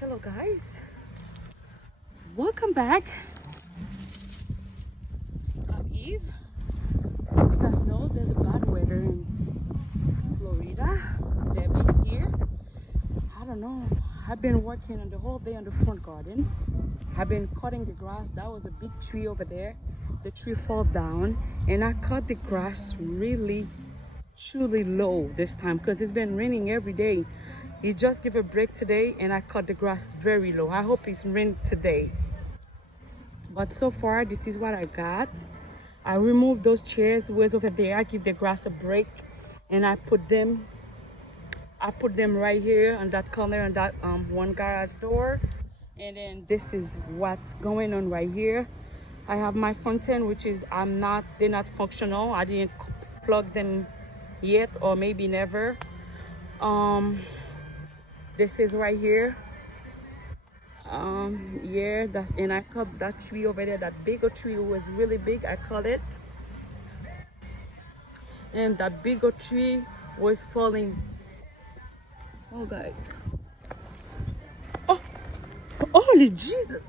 Hello guys, welcome back. I'm Eve. As you guys know, there's a bad weather in Florida. Debbie's here. I don't know, I've been working on the whole day on the front garden. I've been cutting the grass. That was a big tree over there. The tree fell down and I cut the grass really truly low this time because it's been raining every day. He just gave a break today and I cut the grass very low. I hope it's rained today. But so far, this is what I got. I removed those chairs was over there. I give the grass a break and I put them right here on that corner on that one garage door. And then this is what's going on right here. I have my fountain, which is they're not functional. I didn't plug them yet, or maybe never. This is right here. Yeah, and I cut that tree over there. That bigger tree was really big. I cut it, and that bigger tree was falling. Oh guys, oh holy Jesus,